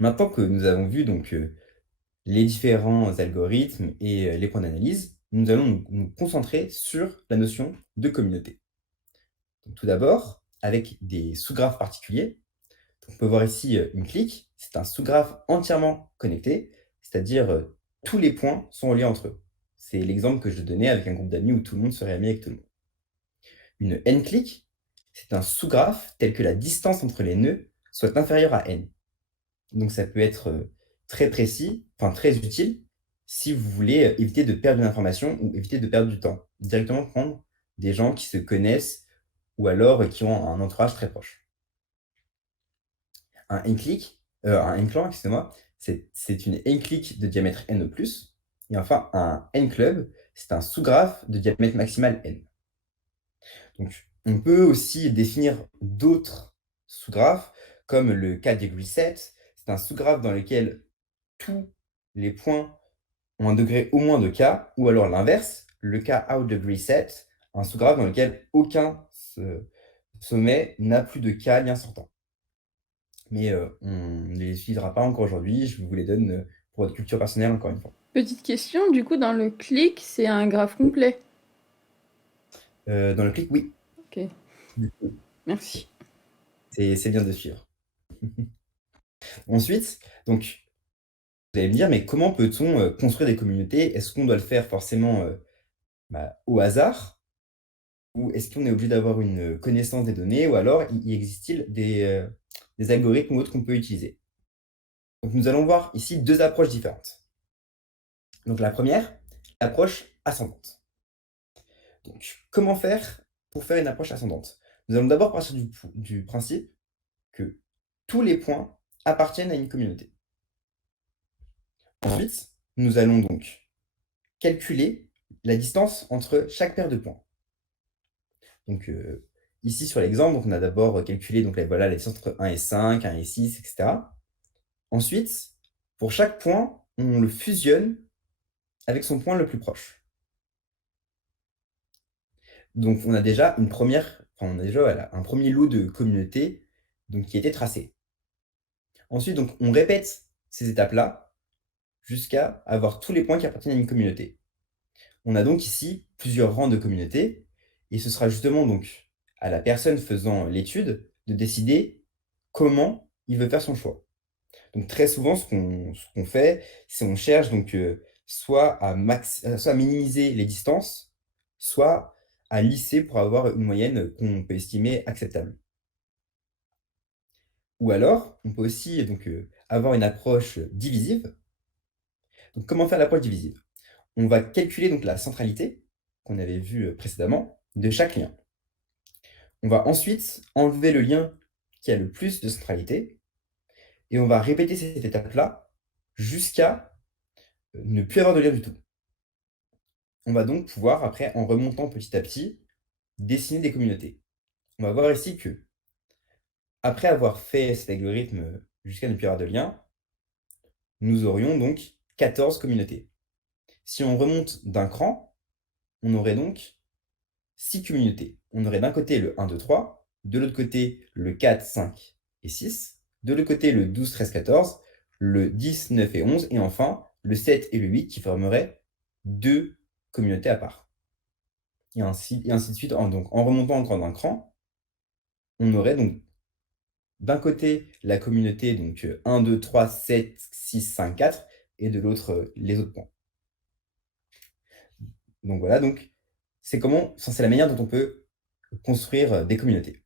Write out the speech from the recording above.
Maintenant que nous avons vu donc, les différents algorithmes et les points d'analyse, nous allons nous concentrer sur la notion de communauté. Donc tout d'abord, avec des sous-graphes particuliers, on peut voir ici, une clique, c'est un sous-graphe entièrement connecté, c'est-à-dire, tous les points sont reliés entre eux. C'est l'exemple que je donnais avec un groupe d'amis où tout le monde serait ami avec tout le monde. Une n-clique, c'est un sous-graphe tel que la distance entre les nœuds soit inférieure à n. Donc ça peut être, très précis, enfin très utile, si vous voulez, éviter de perdre une information ou éviter de perdre du temps. Directement prendre des gens qui se connaissent ou alors, qui ont un entourage très proche. Un n-clan, excusez-moi, c'est une n-clique de diamètre n au plus. Et enfin, un n-club, c'est un sous-graphe de diamètre maximal n. Donc, on peut aussi définir d'autres sous-graphes, comme le k-degree set. C'est un sous-graphe dans lequel tous les points ont un degré au moins de k, ou alors l'inverse, le k-out degree set, un sous-graphe dans lequel aucun sommet n'a plus de k lien sortant. Mais on ne les utilisera pas encore aujourd'hui, je vous les donne, pour votre culture personnelle encore une fois. Petite question, du coup, dans le clic, c'est un graphe complet. Dans le clic, oui, Ok, merci. c'est bien de suivre. Ensuite, donc vous allez me dire: «Mais comment peut-on, construire des communautés? Est-ce qu'on doit le faire forcément, au hasard? Ou est-ce qu'on est obligé d'avoir une, connaissance des données? Ou alors y existe-t-il des algorithmes ou autres qu'on peut utiliser?» Donc nous allons voir ici 2 approches différentes. Donc la première, l'approche ascendante. Donc comment faire pour faire une approche ascendante? Nous allons d'abord partir du principe que tous les points appartiennent à une communauté. Ensuite, nous allons donc calculer la distance entre chaque paire de points. Donc, ici sur l'exemple, donc on a d'abord calculé donc voilà, la distance entre 1 et 5, 1 et 6, et cetera. Ensuite, pour chaque point, on le fusionne avec son point le plus proche. Donc on a déjà voilà, un premier lot de communautés donc qui a été tracé. Ensuite, donc on répète ces étapes-là jusqu'à avoir tous les points qui appartiennent à une communauté. On a donc ici plusieurs rangs de communautés et ce sera justement donc à la personne faisant l'étude de décider comment il veut faire son choix. Donc très souvent, ce qu'on fait, c'est on cherche donc, soit à minimiser les distances, soit à lisser pour avoir une moyenne qu'on peut estimer acceptable. Ou alors, on peut aussi donc, avoir une approche divisive. Donc comment faire l'approche divisive? On va calculer donc la centralité, qu'on avait vu, précédemment, de chaque lien. On va ensuite enlever le lien qui a le plus de centralité et on va répéter cette étape-là jusqu'à, ne plus avoir de lien du tout. On va donc pouvoir après, en remontant petit à petit, dessiner des communautés. On va voir ici que après avoir fait cet algorithme, jusqu'à ne plus avoir de lien, nous aurions donc 14 communautés. Si on remonte d'un cran, on aurait donc 6 communautés. On aurait d'un côté le 1, 2, 3, de l'autre côté le 4, 5 et 6, de l'autre côté le 12, 13, 14, le 10, 9 et 11, et enfin le 7 et le 8 qui formeraient 2 communautés à part. Et ainsi de suite. Donc, en remontant encore d'un cran, on aurait donc d'un côté la communauté donc 1, 2, 3, 7, 6, 5, 4, et de l'autre les autres points. Donc voilà, donc c'est la manière dont on peut construire des communautés.